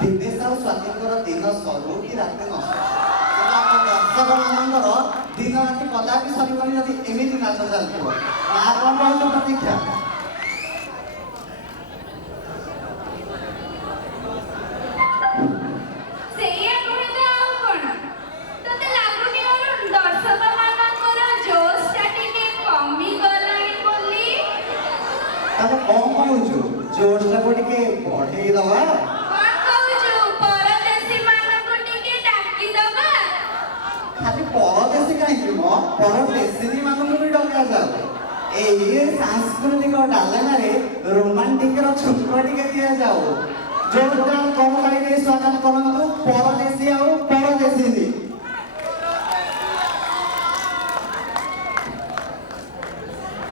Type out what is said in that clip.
ଦିନେଶ ଆଉ ସ୍ୱାତିଙ୍କର ଦିନ ସରୁ କି ରାତି ନଷ୍ଟ, କିନ୍ତୁ ଆମ ଦର୍ଶକ ମାନଙ୍କର ଦିନ ରାତି କଦାପି ସରିବନି ଯଦି ଏମିତି ନାଚ ଚାଲିଥିବ। ନା କଣ କହୁଛ ପ୍ରତୀକ୍ଷା? ସେଇଆ କହିଲେ ଆଉ କଣ? ତତେ ଲାଗୁନି ମୋର ଦର୍ଶକ ମାନଙ୍କର ଜୋଶଟା ଟିକେ କମିଗଲାଣି ବୋଲି? ତାହେଲେ କଣ କହୁଛୁ? ଜୋରଟାକୁ ଟିକେ ବଢେଇ ଦବା। କଣ କହୁଛୁ? ପରଦେଶୀ ମାନଙ୍କୁ ଟିକେ ଡାକିଦବା? ଖାଲି ପରଦେଶୀ କାହିଁକି ମ, ପରଦେଶୀ ମାନଙ୍କୁ ବି ଡକାଯାଉ। ଏଇ ସାଂସ୍କୃତିକ ଡାଲମାରେ ରୋମାଣ୍ଟିକର ଛୁଙ୍କ ଟିକେ ଦିଆଯାଉ। ଯୋଉଟା କମ ଗାଡ଼ିରେ ସ୍ୱାଗତ କରନ୍ତୁ ପରଦେଶୀ ଆଉ